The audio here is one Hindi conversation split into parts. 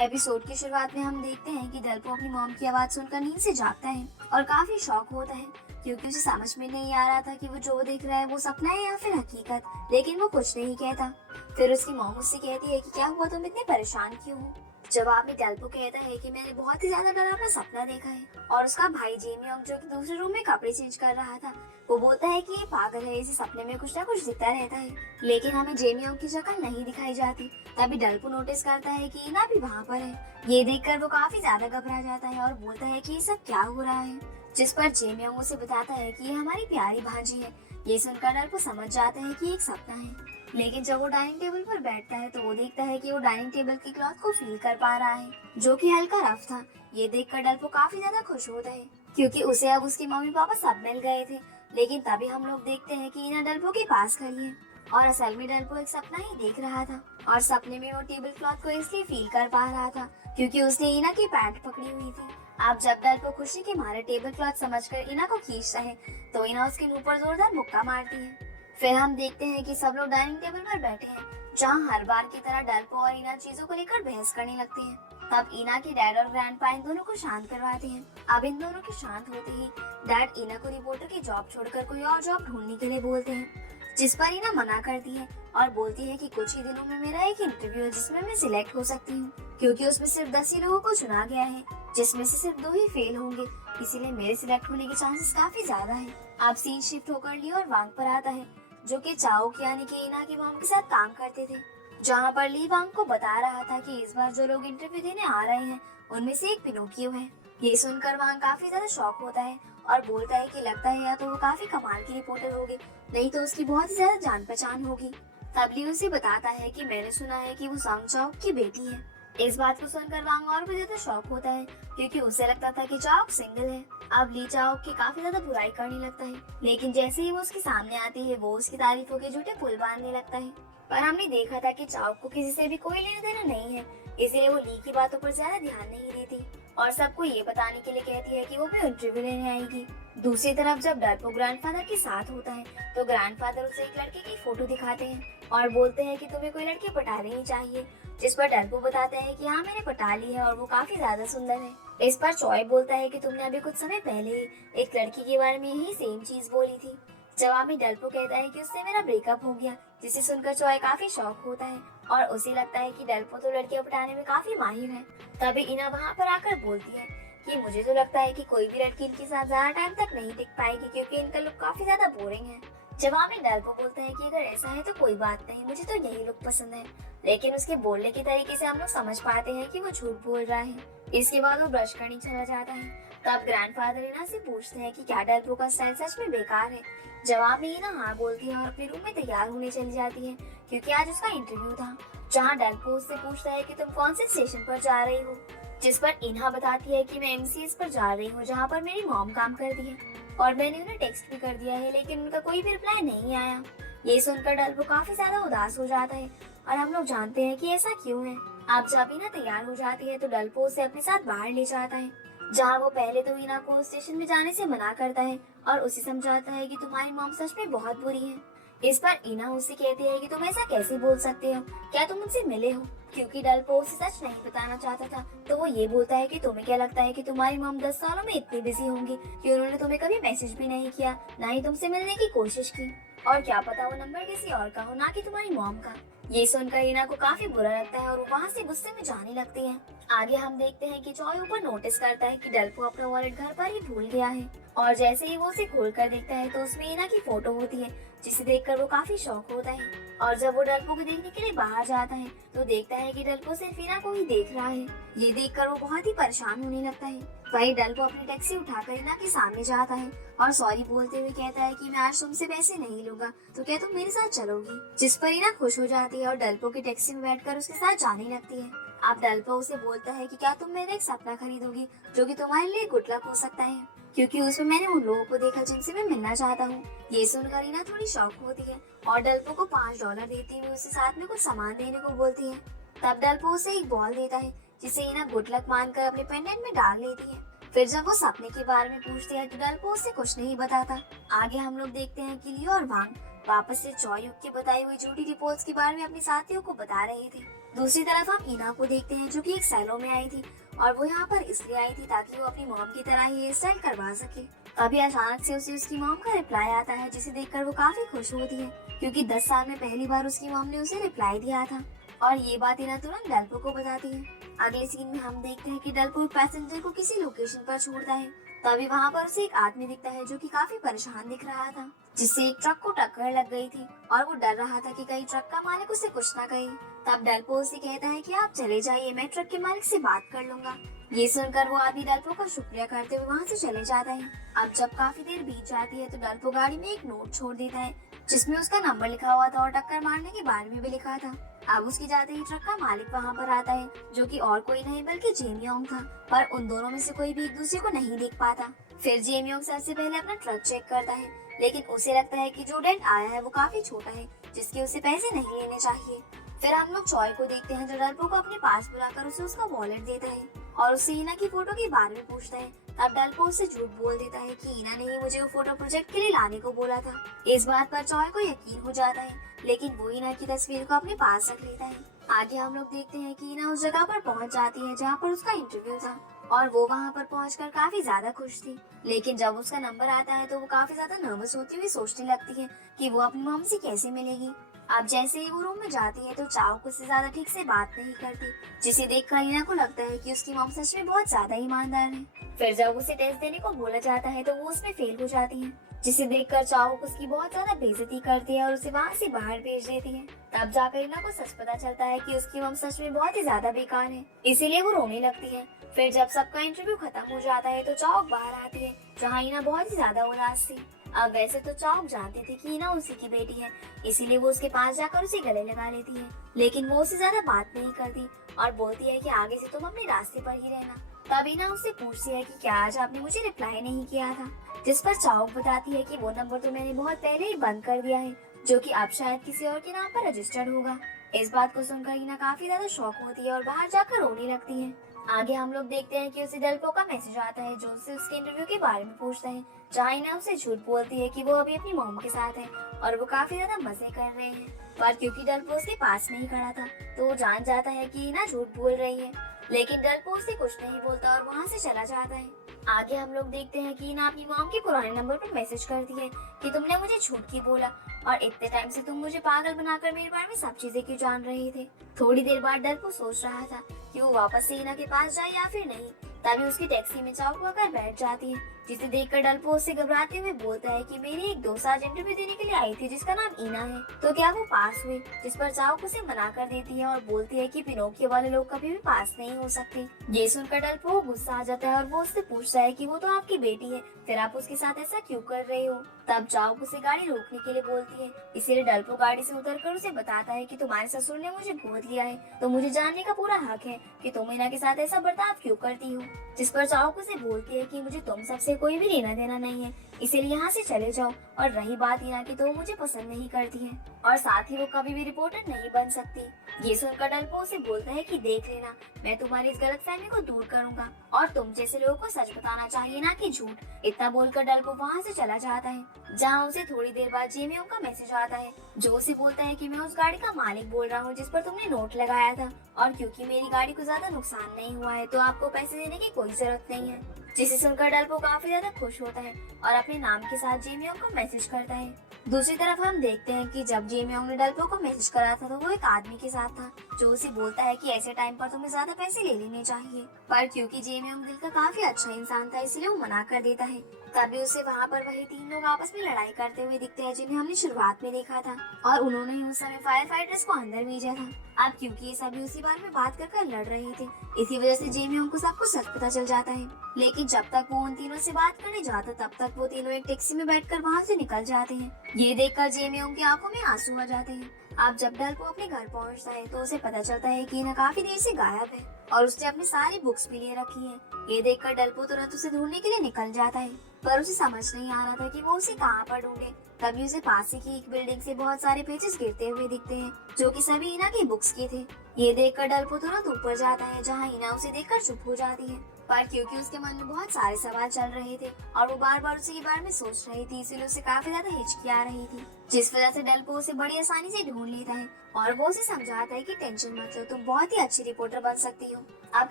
एपिसोड की शुरुआत में हम देखते हैं कि डल्पो अपनी मॉम की आवाज सुनकर नींद से जागता है और काफी शॉक होता है क्योंकि उसे समझ में नहीं आ रहा था कि वो जो देख रहा है वो सपना है या फिर हकीकत। लेकिन वो कुछ नहीं कहता। फिर उसकी मॉम उससे कहती है कि क्या हुआ, तुम इतने परेशान क्यों हो। जवाब में डल्पो कहता है कि मैंने बहुत ही ज्यादा डरावना सपना देखा है। और उसका भाई जेमियोंग जो कि दूसरे रूम में कपड़े चेंज कर रहा था, वो बोलता है कि ये पागल है, इसे सपने में कुछ ना कुछ दिखता रहता है। लेकिन हमें जेमियोंग की शक्ल नहीं दिखाई जाती। तभी डल्पो नोटिस करता है कि इना भी वहाँ पर है। ये देखकर वो काफी ज्यादा घबरा जाता है और बोलता है कि ये सब क्या हो रहा है। जिस पर जेमियोंग उसे बताता है कि ये हमारी प्यारी भांजी है। ये सुनकर डल्पो समझ जाता है कि ये एक सपना है। लेकिन जब वो डाइनिंग टेबल पर बैठता है तो वो देखता है कि वो डाइनिंग टेबल की क्लॉथ को फील कर पा रहा है, जो कि हल्का रफ था। ये देखकर डल्पो काफी ज्यादा खुश होता है क्योंकि उसे अब उसके मम्मी पापा सब मिल गए थे। लेकिन तभी हम लोग देखते हैं कि इना डल्पो के पास खड़ी है और असल में डल्पो एक सपना ही देख रहा था। और सपने में वो टेबल क्लॉथ को इसलिए फील कर पा रहा था क्योंकि उसने इना की पैंट पकड़ी हुई थी। अब जब डल्पो खुशी के मारे टेबल क्लॉथ समझकर इना को खींचता है तो इना उसके मुंह पर जोरदार मुक्का मारती है। फिर हम देखते हैं कि सब लोग डाइनिंग टेबल पर बैठे हैं, जहाँ हर बार की तरह डल्पो और इना चीजों को लेकर बहस करने लगते हैं। तब इना के डैड और ग्रैंडपा इन दोनों को शांत करवाते हैं। अब इन दोनों के शांत होते ही डैड इना को रिपोर्टर की जॉब छोड़कर कोई और जॉब ढूंढने के लिए बोलते हैं, जिस पर इना मना करती है और बोलती है कि कुछ ही दिनों में मेरा एक इंटरव्यू है जिसमें मैं सिलेक्ट हो सकती हूँ, क्योंकि उसमें सिर्फ 10 ही लोगों को चुना गया है, जिसमें से सिर्फ 2 ही फेल होंगे। इसीलिए मेरे सिलेक्ट होने के चांसेस काफी ज्यादा है। अब सीन शिफ्ट होकर लियो और वांग पर आता है, जो कि चाओ यानी कि इना की मॉम के साथ काम करते थे। जहाँ पर ली वांग को बता रहा था कि इस बार जो लोग इंटरव्यू देने आ रहे हैं उनमें से एक पिनोकियो है। ये सुनकर वांग काफी ज्यादा शॉक होता है और बोलता है कि लगता है या तो वो काफी कमाल की रिपोर्टर होगी, नहीं तो उसकी बहुत ही ज्यादा जान पहचान होगी। तब ली उसे बताता है कि मैंने सुना है कि वो सांग चाओ की बेटी है। इस बात को सुनकर वांग और भी ज्यादा शॉक होता है क्योंकि उसे लगता था कि चाओ सिंगल है। अब ली चाओ की काफी ज्यादा बुराई करने लगता है, लेकिन जैसे ही वो उसके सामने आती है वो उसकी तारीफों के झूठे पुल बांधने लगता है। पर हमने देखा था कि चाओ को किसी से भी कोई लेना देना नहीं है, इसलिए वो ली की बातों पर ज्यादा ध्यान नहीं देती और सबको ये बताने के लिए कहती है कि वो भी इंटरव्यू लेने आएगी। दूसरी तरफ जब डरपो ग्रैंडफादर के साथ होता है तो ग्रैंडफादर उसे एक लड़के की फोटो दिखाते हैं और बोलते हैं कि तुम्हें कोई लड़की पटा लेनी चाहिए। जिस पर डरपो बताता है कि हाँ मैंने पटा ली है और वो काफी ज्यादा सुंदर है। इस पर चॉय बोलता है कि तुमने अभी कुछ समय पहले ही एक लड़की के बारे में यही सेम चीज बोली थी। जवाब में डल्पो कहता है कि उससे मेरा ब्रेकअप हो गया, जिसे सुनकर चॉय काफी शॉक होता है और उसे लगता है कि डल्पो तो लड़कियां पटाने में काफी माहिर है। तभी इना वहाँ पर आकर बोलती है कि मुझे तो लगता है कि कोई भी लड़की इनके साथ ज्यादा टाइम तक नहीं टिक पाएगी क्योंकि इनका लुक काफी ज्यादा बोरिंग है। जवाब में डल्पो बोलता है कि अगर ऐसा है तो कोई बात नहीं, मुझे तो यही लुक पसंद है। लेकिन उसके बोलने के तरीके से हम लोग समझ पाते हैं कि वो झूठ बोल रहा है। इसके बाद वो ब्रश करने चला जाता है। तब ग्रैंडफादर इना से पूछते हैं कि क्या डल्पो का स्टाइल सच में बेकार है। जवाब में इना हाँ बोलती है और अपने रूम में तैयार होने चली जाती है क्योंकि आज उसका इंटरव्यू था। जहाँ डल्पो उससे पूछता है कि तुम कौन से स्टेशन पर जा रही हो, जिस पर इन्हा बताती है कि मैं एमसीएस पर जा रही हूँ जहाँ पर मेरी मॉम काम करती है और मैंने उन्हें टेक्स्ट भी कर दिया है, लेकिन उनका कोई भी रिप्लाई नहीं आया। ये सुनकर डल्पो काफी ज्यादा उदास हो जाता है और हम लोग जानते हैं कि ऐसा क्यों है। आप जब इना तैयार हो जाती है तो डल्पो उसे अपने साथ बाहर ले जाता है, जहाँ वो पहले तो इना को स्टेशन में जाने से मना करता है और उसे समझाता है कि तुम्हारी मॉम सच में बहुत बुरी है। इस पर इना उससे कहती है कि तुम ऐसा कैसे बोल सकते हो, क्या तुम उनसे मिले हो। क्योंकि डल्पो उसे सच नहीं बताना चाहता था तो वो ये बोलता है कि तुम्हें क्या लगता है कि तुम्हारी मॉम 10 सालों में इतनी बिजी होंगी कि उन्होंने तुम्हें कभी मैसेज भी नहीं किया, ना ही तुमसे मिलने की कोशिश की, और क्या पता वो नंबर किसी और का हो ना कि तुम्हारी मॉम का। ये सुनकर इना को काफी बुरा लगता है और वो वहाँ से गुस्से में जाने लगती है। आगे हम देखते हैं कि चॉय ऊपर नोटिस करता है कि डल्पो अपना वॉलेट घर पर ही भूल गया है और जैसे ही वो उसे खोल कर देखता है तो उसमें इना की फोटो होती है, जिसे देखकर वो काफी शॉक होता है। और जब वो डल्पो को देखने के लिए बाहर जाता है तो देखता है कि डल्पो सिर्फ इना को ही देख रहा है। ये देखकर वो बहुत ही परेशान होने लगता है। वही डल्पो अपनी टैक्सी उठाकर इना के सामने जाता है और सॉरी बोलते हुए कहता है कि मैं आज तुमसे पैसे नहीं लूंगा, तो क्या तुम मेरे साथ चलोगी। जिस पर इना खुश हो जाती है और डल्पो की टैक्सी में बैठकर उसके साथ जाने लगती है। अब डल्पो उसे बोलता है कि क्या तुम मेरा एक सपना खरीदोगी जो कि तुम्हारे लिए गुड लक हो सकता है, क्योंकि उसमें मैंने उन लोगों को देखा जिनसे मैं मिलना चाहता हूँ। ये सुनकर इना थोड़ी शॉक होती है और डल्पो को $5 देती हुए उसे साथ में कुछ सामान देने को बोलती है। तब डल्पो उसे एक बॉल देता है जिसे इना गुड लक मानकर अपने पेंडेंट में डाल लेती है। फिर जब वो सपने के बारे में पूछती है तो डल्पो उसे कुछ नहीं बताता। आगे हम लोग देखते हैं कि लियो और वांग वापस से चॉय युग की बताई हुई झूठी रिपोर्ट्स के बारे में अपने साथियों को बता रहे थे। दूसरी तरफ हम ईना को देखते हैं जो कि एक सैलून में आई थी और वो यहाँ पर इसलिए आई थी ताकि वो अपनी मॉम की तरह ही हेयर स्टाइल करवा सके। तभी अचानक से उसे उसकी मॉम का रिप्लाई आता है जिसे देखकर वो काफी खुश होती है क्योंकि 10 साल में पहली बार उसकी मॉम ने उसे रिप्लाई दिया था। और ये बात ईना तुरंत डल्पो को बताती है। अगले सीन में हम देखते हैं कि डल्पो पैसेंजर को किसी लोकेशन पर छोड़ता है। तभी वहाँ पर उसे एक आदमी दिखता है जो कि काफी परेशान दिख रहा था, जिससे एक ट्रक को टक्कर लग गई थी और वो डर रहा था कि कहीं ट्रक का मालिक उसे कुछ ना कहे। तब डल्पो उसे कहता है कि आप चले जाइए, मैं ट्रक के मालिक से बात कर लूंगा। ये सुनकर वो आदमी डल्पो का शुक्रिया करते हुए वहाँ से चले जाता है। अब जब काफी देर बीत जाती है तो डल्पो गाड़ी में एक नोट छोड़ देता है जिसमें उसका नंबर लिखा हुआ था और टक्कर मारने के बारे में भी लिखा था। अब उसके जाते ही ट्रक का मालिक वहाँ पर आता है जो कि और कोई नहीं बल्कि जेमी योंग था, पर उन दोनों में से कोई भी एक दूसरे को नहीं देख पाता। फिर जेमी योंग सबसे पहले अपना ट्रक चेक करता है, लेकिन उसे लगता है कि जो डेंट आया है वो काफी छोटा है जिसके उसे पैसे नहीं लेने चाहिए। फिर हम लोग चॉय को देखते हैं जो डल्पो को अपने पास बुलाकर उसे उसका वॉलेट देता है और उससे ईना की फोटो के बारे में पूछता है। तब डल्पो उससे झूठ बोल देता है कि ईना ने ही मुझे वो फोटो प्रोजेक्ट के लिए लाने को बोला था। इस बात पर चॉय को यकीन हो जाता है, लेकिन वो ईना की तस्वीर को अपने पास रख लेता है। आगे हम लोग देखते हैं कि ईना उस जगह पर पहुंच जाती है जहाँ पर उसका इंटरव्यू था और वो वहाँ पर पहुंचकर काफी ज्यादा खुश थी। लेकिन जब उसका नंबर आता है तो वो काफी ज्यादा नर्वस होती हुई सोचने लगती है कि वो अपनी मॉम से कैसे मिलेगी। अब जैसे ही वो रूम में जाती है तो चाओ उससे ज्यादा ठीक से बात नहीं करती, जिसे देखकर ईना को लगता है कि उसकी मॉम सच में बहुत ज्यादा ईमानदार है। फिर जब उसे टेस्ट देने को बोला जाता है तो वो उसमें फेल हो जाती है, जिसे देखकर चाओ उसकी बहुत ज्यादा बेइज्जती करती है और उसे वहाँ से बाहर भेज देती है। तब जाकर ईना को सच पता चलता है कि उसकी मॉम सच में बहुत ही ज्यादा बेकार है, इसीलिए वो रोने लगती है। फिर जब सबका इंटरव्यू खत्म हो जाता है तो चाओ बाहर आती है जहाँ ईना बहुत ही ज्यादा उदास थी। अब वैसे तो चाओ जानते थे कि ईना उसी की बेटी है, इसीलिए वो उसके पास जाकर उसे गले लगा लेती है, लेकिन वो उससे ज्यादा बात नहीं करती और बोलती है कि आगे से तुम अपने रास्ते पर ही रहना। तब ईना उससे पूछती है कि क्या आज आपने मुझे रिप्लाई नहीं किया था, जिस पर चाओ बताती है कि वो नंबर तो मैंने बहुत पहले ही बंद कर दिया है, जो कि अब शायद किसी और के नाम पर रजिस्टर्ड होगा। इस बात को सुनकर ईना काफी ज्यादा शॉक होती है और बाहर जाकर रोने लगती है। आगे हम लोग देखते हैं कि उसे डल्पो का मैसेज आता है जो उससे उसके इंटरव्यू के बारे में पूछता है, जहाँ ईना उसे झूठ बोलती है कि वो अभी अपनी मॉम के साथ है और वो काफी ज्यादा मजे कर रहे हैं। पर क्योंकि डल्पो उसके पास नहीं खड़ा था तो वो जान जाता है कि ईना झूठ बोल रही है, लेकिन डल्पो उसे कुछ नहीं बोलता और वहाँ से चला जाता है। आगे हम लोग देखते हैं कि ईना अपनी मॉम के पुराने नंबर पर मैसेज करती है कि तुमने मुझे झूठ क्यों बोला और इतने टाइम से तुम मुझे पागल बनाकर मेरे बारे में सब चीजें क्यों जान रहे थे। थोड़ी देर बाद डल्पो सोच रहा था कि वो वापस से ईना के पास जाए या फिर नहीं। तभी उसकी टैक्सी में चाओ आकर बैठ जाती है, जिसे देखकर डल्पो उससे घबराते हुए बोलता है कि मेरी एक दोस्त आज इंटरव्यू देने के लिए आई थी जिसका नाम ईना है, तो क्या वो पास हुई। जिस पर चाओ उसे मना कर देती है और बोलती है कि पिनोकियो वाले लोग कभी भी पास नहीं हो सकते। ये सुनकर डल्पो गुस्सा आ जाता है और वो उससे पूछता है कि वो तो आपकी बेटी है, फिर आप उसके साथ ऐसा क्यों कर रहे हो। तब चाओ उसे गाड़ी रोकने के लिए बोलती है, इसीलिए डल्पो गाड़ी से उतरकर उसे बताता है कि तुम्हारे ससुर ने मुझे गोद लिया है तो मुझे जानने का पूरा हक है कि तुम ईना के साथ ऐसा बर्ताव क्यों करती हो। जिस पर चाओ उसे बोलती है कि मुझे तुम सबसे कोई भी लेना देना नहीं है, इसीलिए यहाँ से चले जाओ। और रही बात ईना की तो वो मुझे पसंद नहीं करती है और साथ ही वो कभी भी रिपोर्टर नहीं बन सकती। ये सुनकर डल्पो उसे बोलता है कि देख लेना, मैं तुम्हारी इस गलतफहमी को दूर करूंगा और तुम जैसे लोगों को सच बताना चाहिए ना कि झूठ। इतना बोलकर डल्पो वहाँ से चला जाता है, जहाँ उसे थोड़ी देर बाद जेमी योंग का मैसेज आता है जो उसे बोलता है कि मैं उस गाड़ी का मालिक बोल रहा हूँ जिस पर तुमने नोट लगाया था और क्योंकि मेरी गाड़ी को ज्यादा नुकसान नहीं हुआ है तो आपको पैसे देने की कोई जरूरत नहीं है। जिसे सुनकर डल्पो काफी ज्यादा खुश होता है और अपने नाम के साथ जेमी योंग को मैसेज करता है। दूसरी तरफ हम देखते हैं कि जब जेमी योंग ने डल्पो को मैसेज करा था तो वो एक आदमी के साथ था जो उसे बोलता है कि ऐसे टाइम पर तुम्हें ज्यादा पैसे ले लेने चाहिए, पर क्योंकि जेमी योंग दिल का काफी अच्छा इंसान था इसलिए वो मना कर देता है। तभी उसे वहाँ पर वही 3 लोग आपस में लड़ाई करते हुए दिखते हैं जिन्हें हमने शुरुआत में देखा था और उन्होंने ही उस समय फायर फाइटर्स को अंदर भेजा था। अब क्योंकि ये सभी उसी बारे में बात कर लड़ रहे थे, इसी वजह से जेमी योंग को सब कुछ सच पता चल जाता है। लेकिन जब तक वो उन तीनों से बात करने जाता तब तक वो तीनों एक टैक्सी में बैठकर वहाँ से निकल जाते हैं। ये देखकर जेमी योंग की आंखों में आंसू आ जाते हैं। अब जब डल्पो अपने घर पहुँचता है तो उसे पता चलता है कि ईना काफी देर से गायब है और उसने अपनी सारी बुक्स भी ले रखी है। ये देखकर डल्पो तुरंत उसे ढूंढने के लिए निकल जाता है, पर उसे समझ नहीं आ रहा था कि वो उसे कहाँ पर ढूंढे। तभी उसे पास ही की एक बिल्डिंग से बहुत सारे पेजेस गिरते हुए दिखते हैं जो कि सभी ईना की बुक्स के थे। ये देखकर डल्पो तुरंत ऊपर जाता है जहाँ ईना उसे देखकर चुप हो जाती है, पर क्योंकि उसके मन में बहुत सारे सवाल चल रहे थे और वो बार बार उसी के बारे में सोच रही थी, इसलिए उसे काफी ज्यादा हिचकी आ रही थी, जिस वजह से डेल्पो उसे बड़ी आसानी से ढूंढ लेता है और वो उसे समझाता है कि टेंशन मत लो, तुम बहुत ही अच्छी रिपोर्टर बन सकती हो। अब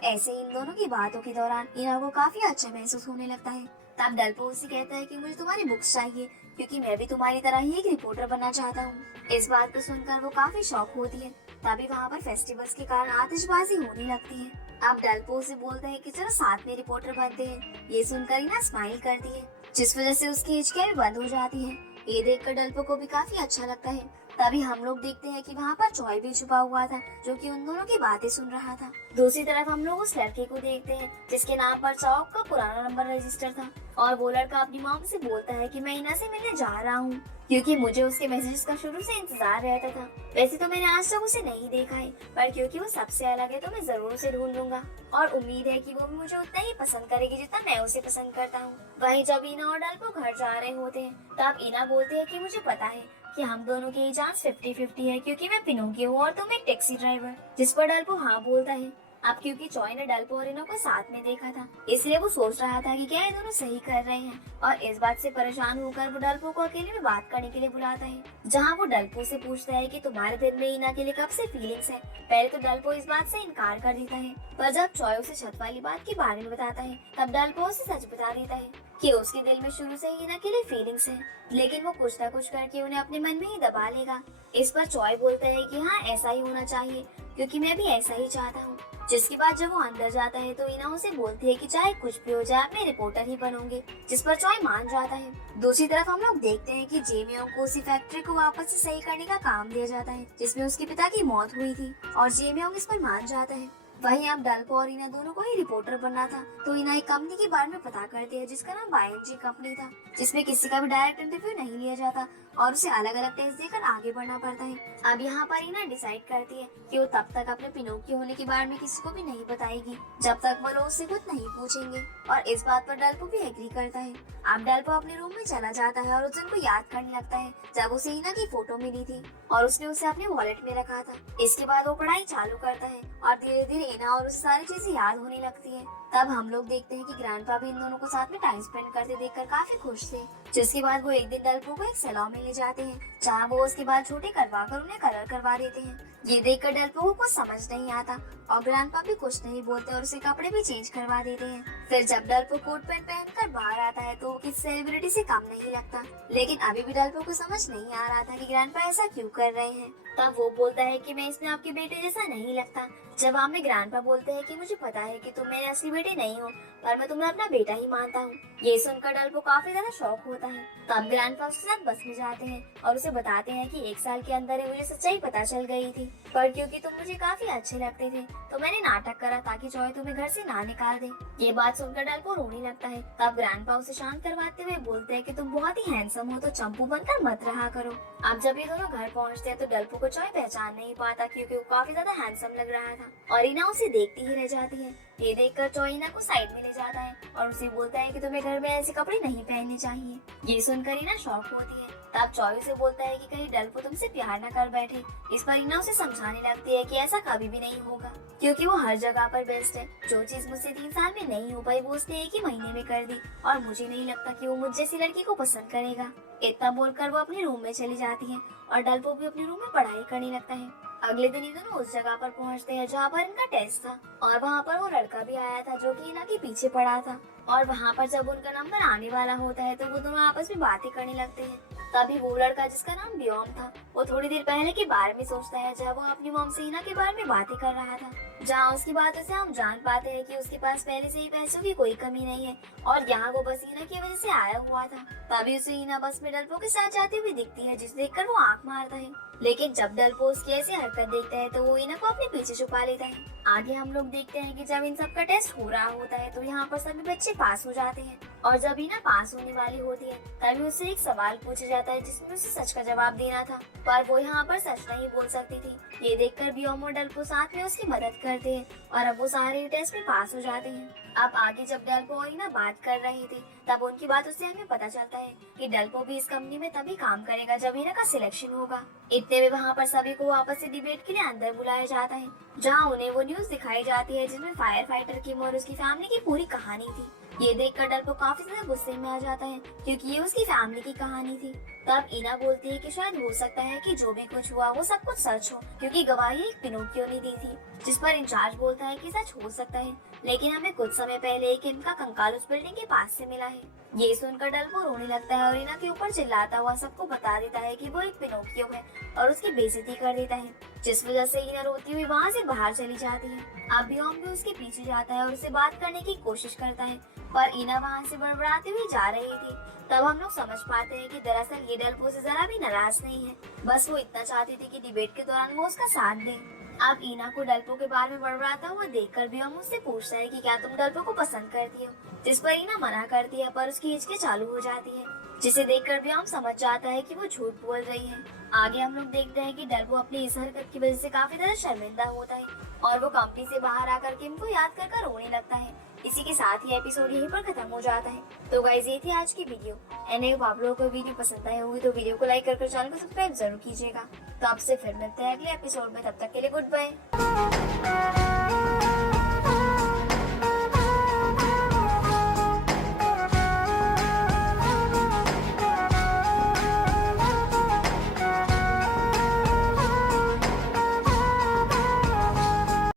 ऐसे ही इन दोनों की बातों के दौरान इना को काफी अच्छा महसूस होने लगता है। तब डेल्पो उसे कहता है कि मुझे तुम्हारी बुक्स चाहिए क्योंकि मैं भी तुम्हारी तरह ही एक रिपोर्टर बनना चाहता हूँ। इस बात को सुनकर वो काफी शॉक होती है। तभी वहाँ पर फेस्टिवल्स के कारण आतिशबाजी होने लगती है। अब डेल्पो से बोलता है कि चलो साथ में रिपोर्टर बनते हैं। ये सुनकर इना स्माइल करती है, जिस वजह से उसकी हिचकियाँ भी बंद हो जाती है। ये देखकर डेल्पो को भी काफी अच्छा लगता है। तभी हम लोग देखते हैं कि वहाँ पर चॉय भी छुपा हुआ था, जो कि उन दोनों की बातें सुन रहा था। दूसरी तरफ हम लोग उस लड़के को देखते हैं जिसके नाम पर चौक का पुराना नंबर रजिस्टर था और वो लड़का अपनी मॉम से बोलता है कि मैं इना से मिलने जा रहा हूँ क्योंकि मुझे उसके मैसेजेस का शुरू से इंतजार रहता था। वैसे तो मैंने आज तक उसे नहीं देखा है, पर क्योंकि वो सबसे अलग है तो मैं जरूर उसे ढूंढ लूंगा और उम्मीद है कि वो भी मुझे उतना ही पसंद करेगी जितना मैं उसे पसंद करता हूँ। वहीं जब इना और डेल्पो घर जा रहे होते हैं तब इना बोलते हैं कि मुझे पता है कि हम दोनों की चांस 50-50 है क्योंकि मैं पिनोकियो हूँ और तुम एक टैक्सी ड्राइवर, जिस पर डेल्पो हाँ बोलता है। अब क्योंकि चॉय ने डेल्पो और इनो को साथ में देखा था, इसलिए वो सोच रहा था कि क्या ये दोनों सही कर रहे हैं और इस बात से परेशान होकर वो डेल्पो को अकेले में बात करने के लिए बुलाता है, जहाँ वो डेल्पो से पूछता है कि तुम्हारे दिल में इना के लिए कब से फीलिंग्स है। पहले तो डेल्पो इस बात से इनकार कर देता है, पर जब चॉय उसे छत वाली बात के बारे में बताता है तब डेल्पो उसे सच बता देता है कि उसके दिल में शुरू से ही इना के लिए फीलिंग्स है, लेकिन वो कुछ न कुछ करके उन्हें अपने मन में ही दबा लेगा। इस पर चॉय बोलता है कि हाँ ऐसा ही होना चाहिए क्योंकि मैं भी ऐसा ही चाहता हूँ। जिसके बाद जब वो अंदर जाता है तो इना उसे बोलती है कि चाहे कुछ भी हो जाए आप मेरे रिपोर्टर ही बनोगे, जिस पर चॉय मान जाता है। दूसरी तरफ हम लोग देखते हैं कि जेमियोंग को उसी फैक्ट्री को वापस से सही करने का काम दिया जाता है जिसमें उसके पिता की मौत हुई थी और जेमियोंग इस पर मान जाता है। वहीं अब डेल्पो और इना दोनों को ही रिपोर्टर बनना था तो इना एक कंपनी के बारे में पता करती है जिसका नाम बायनजी कंपनी था, जिसमें किसी का भी डायरेक्ट इंटरव्यू नहीं लिया जाता और उसे अलग अलग टेस्ट देकर आगे बढ़ना पड़ता है। अब यहाँ पर इना डिसाइड करती है कि वो तब तक अपने पिनोकियो होने के बारे में किसी को भी नहीं बताएगी जब तक वो लोग उससे कुछ नहीं पूछेंगे और इस बात पर डेल्पो भी एग्री करता है। अब डेल्पो अपने रूम में चला जाता है और उस दिन को याद करने लगता है जब उसे इना की फोटो मिली थी और उसने उसे अपने वॉलेट में रखा था। इसके बाद वो पढ़ाई चालू करता है और धीरे धीरे इना और उस सारी चीजें याद होने लगती है। तब हम लोग देखते हैं कि ग्रैंडपा भी इन दोनों को साथ में टाइम स्पेंड करते देखकर काफी खुश थे। जिसके बाद वो एक दिन डेल्पो को एक सैलून में ले जाते हैं जहाँ वो उसके बाल छोटे करवा कर उन्हें कलर करवा देते हैं। ये देखकर डेल्पो को कुछ समझ नहीं आता और ग्रैंडपा भी कुछ नहीं बोलते और उसे कपड़े भी चेंज करवा देते हैं। फिर जब डेल्पो कोट पैंट पहनकर बाहर आता है तो वो किसी सेलिब्रिटी से कम नहीं लगता, लेकिन अभी भी डेल्पो को समझ नहीं आ रहा था कि ग्रैंडपा ऐसा क्यों कर रहे हैं। तब वो बोलता है कि मैं इसमें आपके बेटे जैसा नहीं लगता। जवाब में ग्रैंडपा बोलते हैं कि मुझे पता है कि तुम मेरे असली बेटे नहीं हो, पर मैं तुम्हें अपना बेटा ही मानता हूँ। ये सुनकर डेल्पो काफी ज्यादा शौक होता है। तब ग्रैंडपा उसके साथ बस में जाते हैं और उसे बताते हैं कि 1 साल के अंदर ही मुझे सच्चाई पता चल गई थी, पर क्योंकि तुम मुझे काफी अच्छे लगते थे तो मैंने नाटक करा ताकि चॉय तुम्हें घर से ना निकाल दे। ये बात सुनकर डेल्पो रोने लगता है। तब ग्रैंडपा उसे शांत करवाते हुए बोलते हैं कि तुम बहुत ही हैंडसम हो तो चंपू बनकर मत रहा करो। अब जब ये दोनों घर पहुँचते हैं तो डेल्पो को चॉय पहचान नहीं पाता क्योंकि वो काफी ज्यादा हैंडसम लग रहा था और इना उसे देखती ही रह जाती है। ये देखकर चॉय इना को साइड में ले जाता है और उसे बोलता है कि तुम्हें घर में ऐसे कपड़े नहीं पहनने चाहिए। ये सुनकर इना शॉक होती है। तब चॉय उसे बोलता है कि कहीं डेल्पो तुमसे प्यार न कर बैठे। इस पर इना उसे समझाने लगती है कि ऐसा कभी भी नहीं होगा क्योंकि वो हर जगह पर बेस्ट है। जो चीज मुझसे 3 साल में नहीं हो पाई वो उसने 1 ही महीने में कर दी और मुझे नहीं लगता कि वो मुझ जैसी लड़की को पसंद करेगा। इतना बोलकर वो अपने रूम में चली जाती है और डेल्पो भी अपने रूम में पढ़ाई करने लगता है। अगले दिन ये दोनों उस जगह पर पहुंचते हैं जहाँ पर इनका टेस्ट था और वहाँ पर वो लड़का भी आया था जो कि इना के पीछे पड़ा था और वहाँ पर जब उनका नंबर आने वाला होता है तो वो दोनों आपस में बातें करने लगते हैं। तभी वो लड़का जिसका नाम बियोम था वो थोड़ी देर पहले के बारे में सोचता है जब वो अपनी मॉम से इना के बारे में बातें कर रहा था, जहाँ उसकी बातों से हम जान पाते हैं कि उसके पास पहले से ही पैसों की कोई कमी नहीं है और यहाँ वो बस इना की वजह से आया हुआ था। तभी उसे इना बस में डेल्पो के साथ जाती हुई दिखती है जिसे देखकर वो आंख मारता है, लेकिन जब डेल्पो उसकी ऐसी हरकत देखता है तो वो इना को अपने पीछे छुपा लेता है। आगे हम लोग देखते हैं कि जब इन सब का टेस्ट हो रहा होता है तो यहाँ पर सभी बच्चे पास हो जाते हैं और जब ईना पास होने वाली होती है तभी उससे एक सवाल पूछा जाता है जिसमें उसे सच का जवाब देना था, पर वो यहाँ पर सच नहीं बोल सकती थी। ये देखकर बियोम और डल्पो साथ में उसकी मदद करते हैं और अब वो सारे टेस्ट में पास हो जाते हैं। अब आगे जब डल्पो और ईना बात कर रहे थे तब उनकी बातों से हमें पता चलता है कि डल्पो भी इस कंपनी में तभी काम करेगा जब ईना का सिलेक्शन होगा। इतने में वहाँ पर सभी को वापस से डिबेट के लिए अंदर बुलाया जाता है, जहाँ उन्हें वो न्यूज दिखाई जाती है जिसमें फायर फाइटर किम और उसकी फैमिली की पूरी कहानी थी। ये देखकर डल्पो काफी ज्यादा गुस्से में आ जाता है क्योंकि ये उसकी फैमिली की कहानी थी। तब ईना बोलती है कि शायद हो सकता है कि जो भी कुछ हुआ वो सब कुछ सच हो, क्योंकि गवाही एक पिनोकियो ने दी थी। जिस पर इंचार्ज बोलता है कि सच हो सकता है, लेकिन हमें कुछ समय पहले किम का कंकाल उस बिल्डिंग के पास से मिला है। ये सुनकर डल्पो रोने लगता है और ईना के ऊपर चिल्लाता हुआ सबको बता देता है कि वो एक पिनोकियो है और उसकी बेइज्जती कर देता है, जिस वजह से ईना रोती हुई वहाँ से बाहर चली जाती है। अब बियोम भी उसके पीछे जाता है और उसे बात करने की कोशिश करता है, पर ईना वहाँ से बड़बड़ाती हुई जा रही थी। तब हम लोग समझ पाते हैं कि दरअसल ये डल्पो से जरा भी नाराज नहीं है, बस वो इतना चाहती थी कि डिबेट के दौरान वो उसका साथ दे। अब ईना को डल्पो के बारे में बड़बड़ाता हुआ देखकर बियोम उससे पूछता है कि क्या तुम डल्पो को पसंद करती हो, जिस पर ईना मना करती है, पर उसकी हिचके चालू हो जाती है, जिसे देखकर बियोम समझ जाता है कि वो झूठ बोल रही है। आगे हम लोग देखते हैं कि डल्पो अपनी इस हरकत की वजह से काफी ज्यादा शर्मिंदा होता है और वो कंपनी से बाहर आकर किम को याद कर रोने लगता है। इसी के साथ ही एपिसोड यहीं पर खत्म हो जाता है। तो गाइस ये थी आज की वीडियो। एंड आप लोगों को वीडियो पसंद आई होगी तो वीडियो को लाइक कर चैनल को सब्सक्राइब जरूर कीजिएगा। तो आपसे फिर मिलते हैं अगले एपिसोड में, तब तक के लिए गुड बाय।